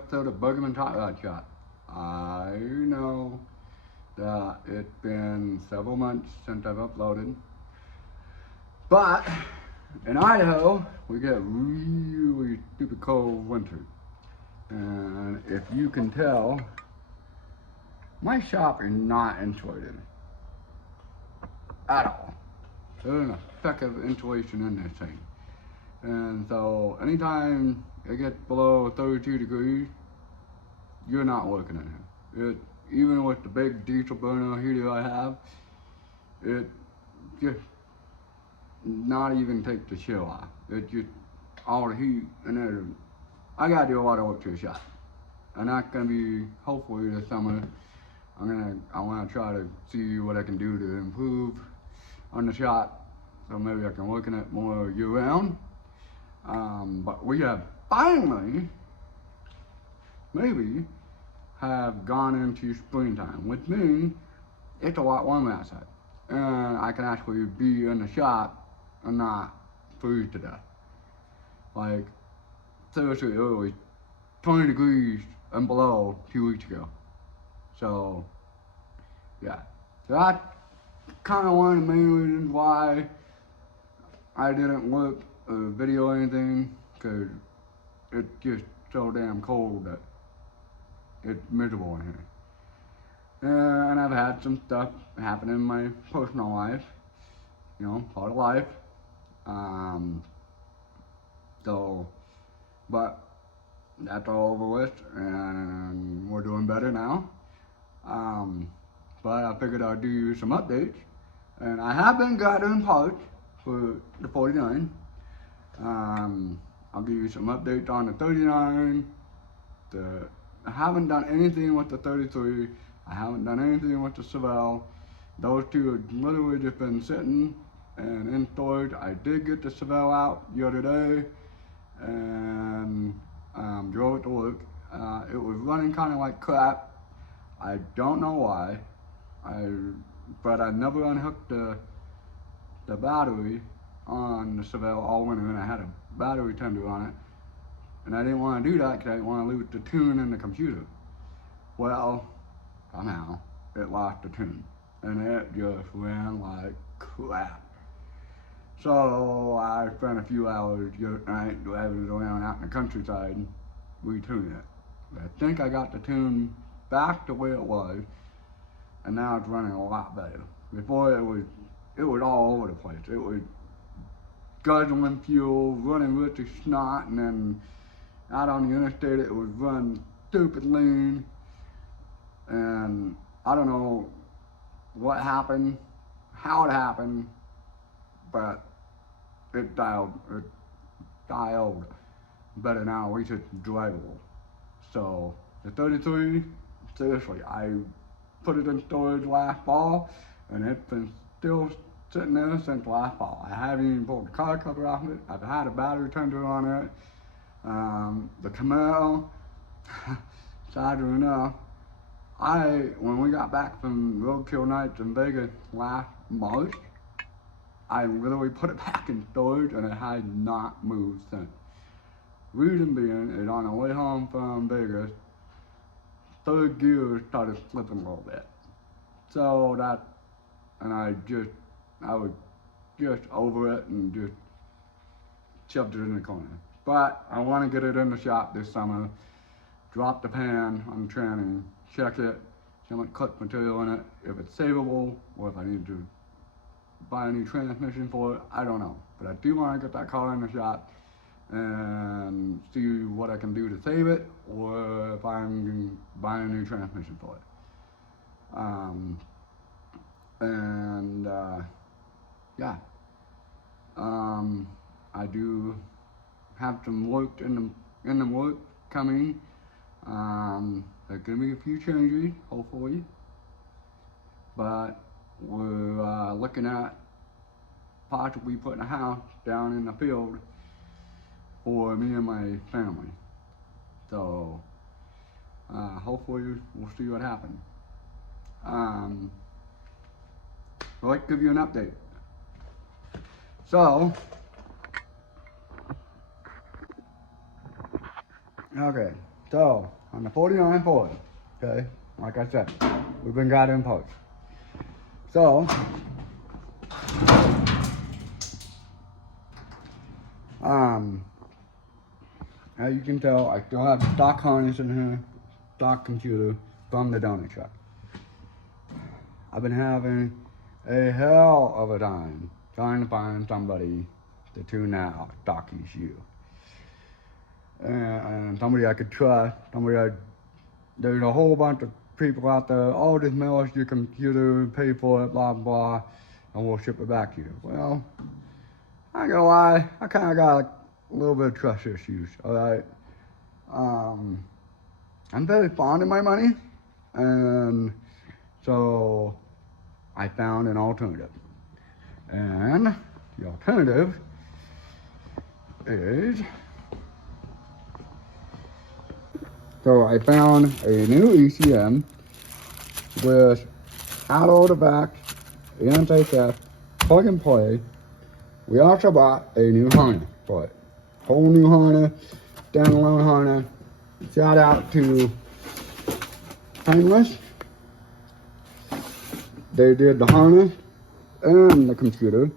episode of Buggerman Hot Rod Shop. I know that it's been several months since I've uploaded, but in Idaho, we get really stupid cold winter. And if you can tell, my shop is not insulated at all. There's a speck of insulation in this thing. And so anytime it gets below 32 degrees, you're not working in here. Even with the big diesel burner heater I have, it just not even take the chill off. It just all the heat, and then I gotta do a lot of work to the shop. And that's gonna be hopefully this summer. I wanna try to see what I can do to improve on the shop, so maybe I can work in it more year round. But we have finally, maybe, have gone into springtime, which means it's a lot warmer outside. And I can actually be in the shop and not freeze to death. Like, seriously, it was 20 degrees and below 2 weeks ago. So, yeah. So that's kind of one of the main reasons why I didn't work a video or anything, because it's just so damn cold that it's miserable in here. And I've had some stuff happen in my personal life, you know, part of life. But that's all over with, and we're doing better now. But I figured I'd do some updates, and I have been gathering parts for the 49. I'll give you some updates on the 39. I haven't done anything with the 33. I haven't done anything with the Chevelle. Those two have literally just been sitting and in storage. I did get the Chevelle out the other day and drove it to work. It was running kind of like crap. I don't know why. But I never unhooked the battery on the Chevelle all winter, and I had a battery tender on it. And I didn't want to do that because I didn't want to lose the tune in the computer. Well, somehow it lost the tune, and it just ran like crap. So I spent a few hours just driving around out in the countryside retuning it. I think I got the tune back to where it was, and now it's running a lot better. Before it was all over the place. It was guzzling fuel, running with the snot, and then out on the interstate it was running stupid lean. And I don't know what happened, how it happened, but it dialed better now, at least it's drivable. So the 33, seriously, I put it in storage last fall, and it's been still sitting there since last fall. I haven't even pulled the car cover off it. I've had a battery tender on it. The Camaro, sadly enough, when we got back from roadkill nights in Vegas last March, I literally put it back in storage, and it had not moved since. Reason being is, on the way home from Vegas, third gear started slipping a little bit. So I was just over it and just shoved it in the corner. But I want to get it in the shop this summer, drop the pan on the tranny, check it, see how much cut material in it, if it's savable, or if I need to buy a new transmission for it, I don't know. But I do want to get that car in the shop and see what I can do to save it, or if I can buy a new transmission for it. Yeah. I do have some work in the work coming. There's gonna be a few changes, hopefully, but we're looking at possibly putting a house down in the field for me and my family. So hopefully we'll see what happens. I'd like to give you an update. Okay, So, on the 49 Ford, okay, like I said, we've been got in post. So, as you can tell, I still have stock harness in here, stock computer from the donut truck. I've been having a hell of a time trying to find somebody to tune that stock ECU. And somebody I could trust, there's a whole bunch of people out there, oh, just mail us your computer, pay for it, blah, blah, and we'll ship it back to you. Well, I ain't gonna lie, I kinda got a little bit of trust issues, alright? I'm very fond of my money, and so I found an alternative. And the alternative is, so I found a new ECM with auto to back, anti-theft, plug and play. We also bought a new harness for it. Whole new harness, standalone harness. Shout out to Plymouth. They did the harness and the computer.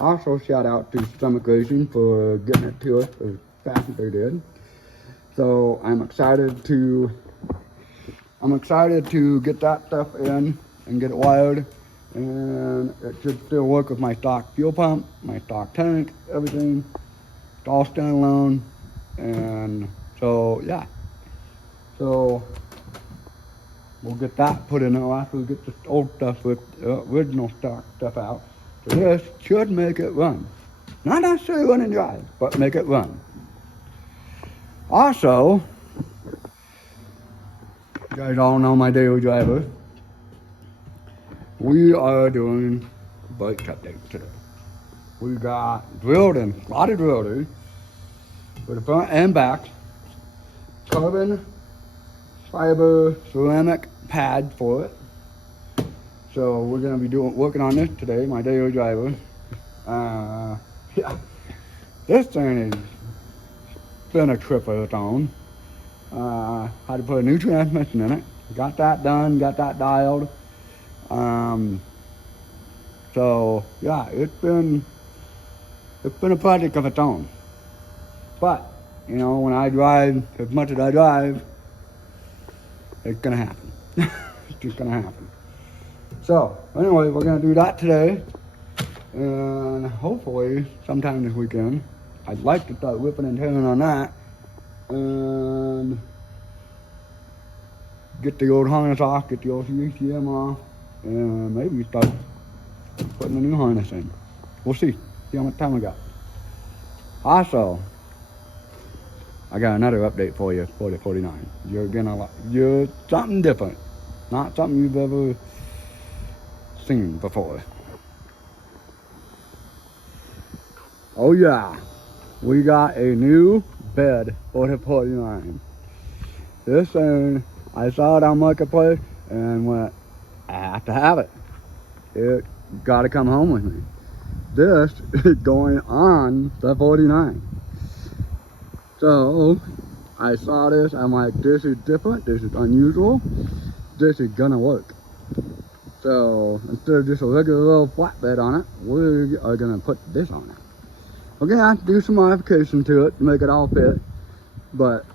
Also shout out to Stomach Racing for getting it to us as fast as they did. So I'm excited to get that stuff in and get it wired, and it should still work with my stock fuel pump, my stock tank, everything. It's all standalone, and so yeah. So we'll get that put in there after we get the old stuff with original stock stuff out. So this should make it run. Not necessarily run and drive, but make it run. Also, you guys all know my daily driver. We are doing brakes updates today. We got drilled in, a lot of drillers for the front and back. Carbon fiber ceramic pad for it. So we're gonna be working on this today, my daily driver. Yeah, this thing has been a trip of its own. Had to put a new transmission in it. Got that done, got that dialed. So yeah, it's been a project of its own. But you know, when I drive as much as I drive, it's gonna happen. It's just gonna happen. So anyway, we're gonna do that today, and hopefully sometime this weekend. I'd like to start whipping and tearing on that, and get the old harness off, get the old ECM off, and maybe start putting a new harness in. We'll see how much time we got. Also, I got another update for you for the 49. You're something different, not something you've ever seen before. Oh yeah, we got a new bed for the 49. This thing, I saw it on Marketplace and went, I have to have it. It got to come home with me. This is going on the 49. So I saw this, I'm like, this is different, this is unusual, this is gonna work. So instead of just a regular little flatbed on it, we are gonna put this on it. We're gonna have to do some modification to it to make it all fit, but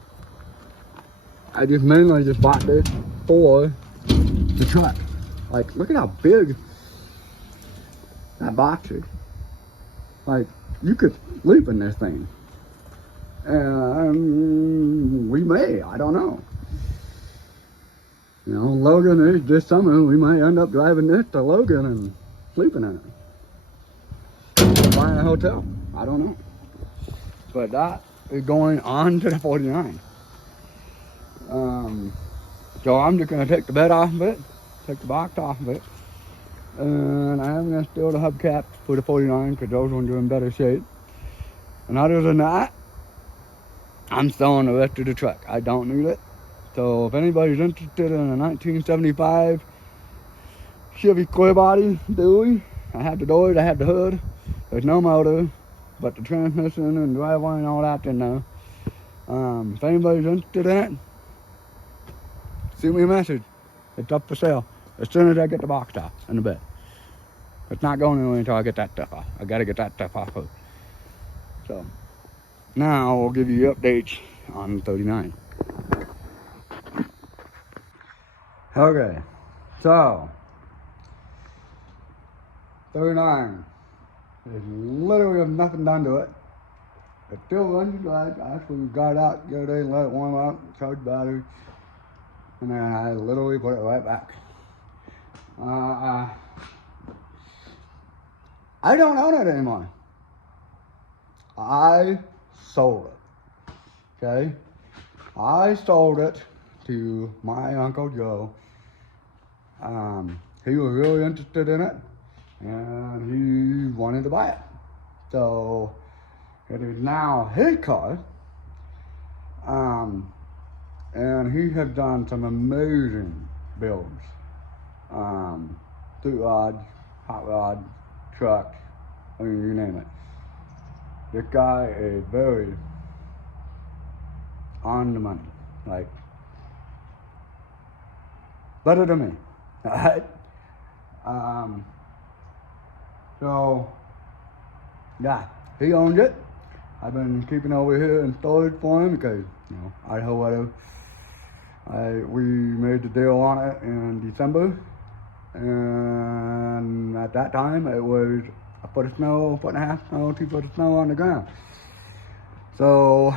I mainly just bought this for the truck. Like, look at how big that box is. Like, you could sleep in this thing. And we may, I don't know. You know, Logan, this summer, we might end up driving this to Logan and sleeping in it. Buying a hotel, I don't know. But that is going on to the 49. So I'm just gonna take the bed off of it, take the box off of it, and I am gonna steal the hubcaps for the 49 because those ones are in better shape. And other than that, I'm selling the rest of the truck. I don't need it. So if anybody's interested in a 1975 Chevy square body dually, I have the doors, I have the hood. There's no motor, but the transmission and driveway and all that's in there. If anybody's interested in it, Send me a message. It's up for sale as soon as I get the box off in the bed. It's not going anywhere until I get that stuff off. I gotta get that stuff off first. So now we'll give you updates on 39. Okay, so 39 is literally have nothing done to it. It still runs like I actually got it out the other day and let it warm up, charge battery, and then I literally put it right back. I don't own it anymore. I sold it. Okay? I sold it to my Uncle Joe. He was really interested in it and he wanted to buy it. So it is now his car. And he has done some amazing builds. Street rods, hot rods, trucks, I mean, you name it. This guy is very on the money, like better than me. Alright? So yeah, he owns it. I've been keeping it over here in storage for him because, you know, Idaho weather. We made the deal on it in December, and at that time it was a foot of snow, foot and a half snow, 2 foot of snow on the ground. So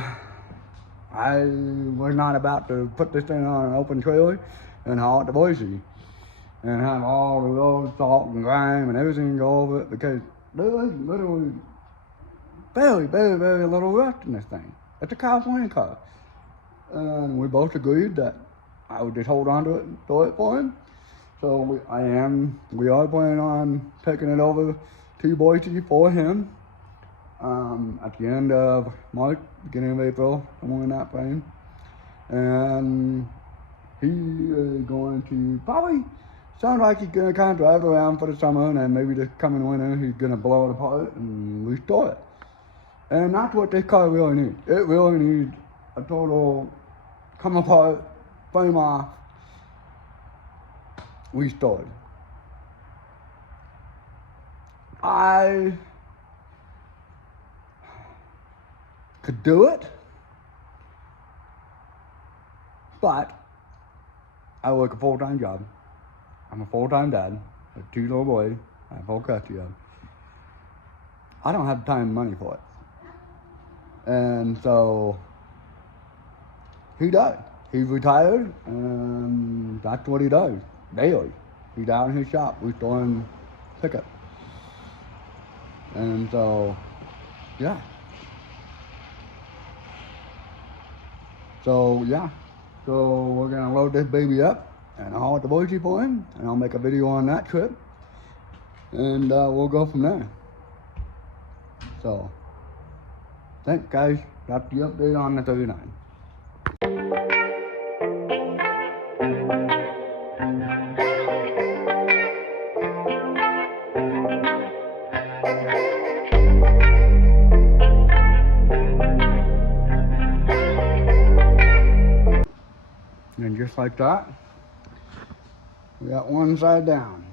I was not about to put this thing on an open trailer and haul it to Boise and have all the road salt and grime and everything go over it, because there was literally very little rust in this thing. It's a California car. And we both agreed that I would just hold on to it and store it for him. So we are planning on taking it over to Boise for him at the end of March, beginning of April, somewhere in that frame. And he is going to probably, sounds like he's going to kind of drive it around for the summer, and then maybe this coming winter he's going to blow it apart and restore it. And that's what this car really needs. It really needs a total come apart, frame off, restored. I could do it, but I work a full-time job. I'm a full-time dad with 2 little boys. I have full custody of. I don't have time and money for it. And so he does. He's retired, and that's what he does daily. He's out in his shop restoring pickup. And so, yeah. So we're gonna load this baby up and haul it to Boise for him, and I'll make a video on that trip, and we'll go from there. So, thanks guys. That's the update on the 39. And just like that, we got one side down.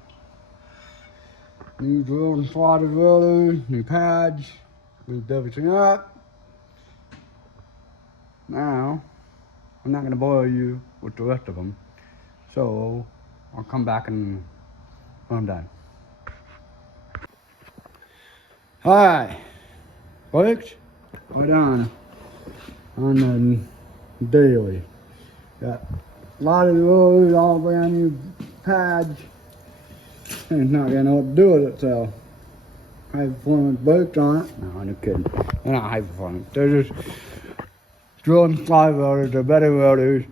New drilled and slotted rollers, new pads, moved everything up. Now, I'm not gonna bore you with the rest of them, so I'll come back and when I'm done. Hi, folks, we're done on the daily. Got a lot of the rollers, all brand new pads. And it's not gonna know what to do with it, so high performance brakes on it. No, I'm just kidding. They're not high performance. They're just drill and slide welders. They're better welders.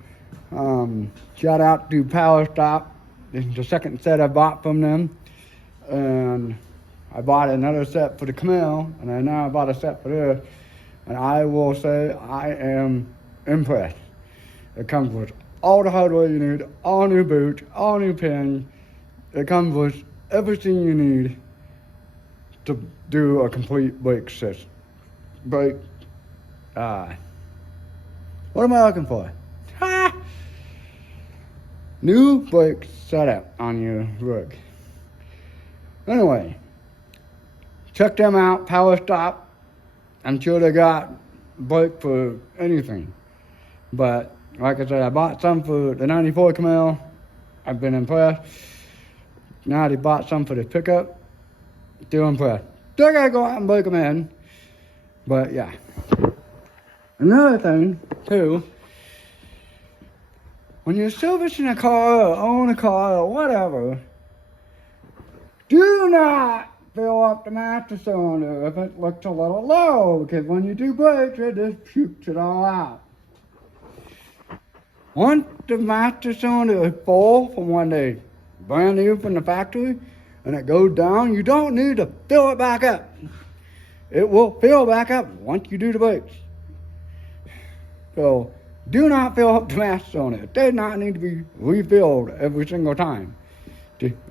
Shout out to Power Stop. This is the second set I bought from them. And I bought another set for the Camaro, and I now bought a set for this. And I will say I am impressed. It comes with all the hardware you need, all new boots, all new pins. It comes with everything you need to do a complete brake system. What am I looking for? new brakes set up on your rig. Anyway, check them out, power stop. I'm sure they got brake for anything. But like I said, I bought some for the 94 Camaro. I've been impressed. Now they bought some for the pickup. Still impressed. Still gotta go out and break them in. But yeah. Another thing, too, when you're servicing a car or own a car or whatever, do not fill up the master cylinder if it looks a little low, because when you do brakes, it just pukes it all out. Once the master cylinder is full from when they brand new from the factory and it goes down, you don't need to fill it back up. It will fill back up once you do the brakes. So do not fill up the master cylinder. It does not need to be refilled every single time.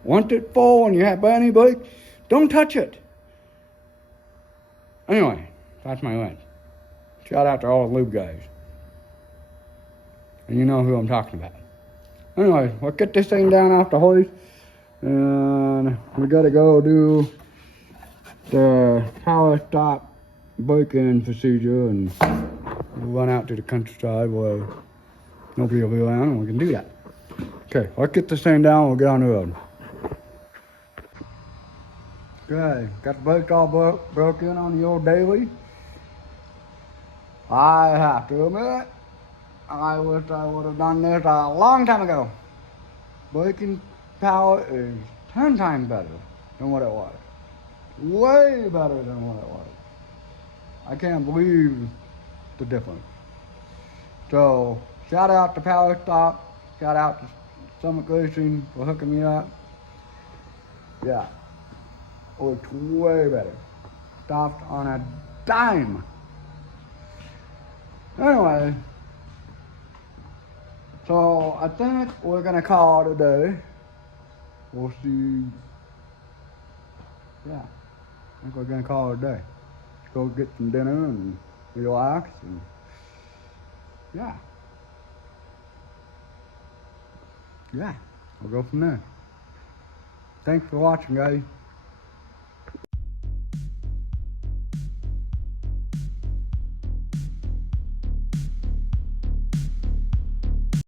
Once it's full and you have brand new brakes, don't touch it. Anyway, that's my rant. Shout out to all the lube guys. And you know who I'm talking about. Anyway, let's get this thing down off the hoist. And we gotta go do the power stop break-in procedure and run out to the countryside where nobody will be around and we can do that. Okay, let's get this thing down, we'll get on the road. Okay, got the brakes all broke in on the old daily. I have to admit, I wish I would have done this a long time ago. Braking power is 10 times better than what it was. Way better than what it was. I can't believe the difference. So, shout out to Power Stop. Shout out to Summit Racing for hooking me up. Yeah. It's way better. Stopped on a dime. Anyway. So, I think we're gonna call it a day. We'll see. Yeah. I think we're gonna call it a day. Let's go get some dinner and relax and yeah. Yeah, we'll go from there. Thanks for watching, guys.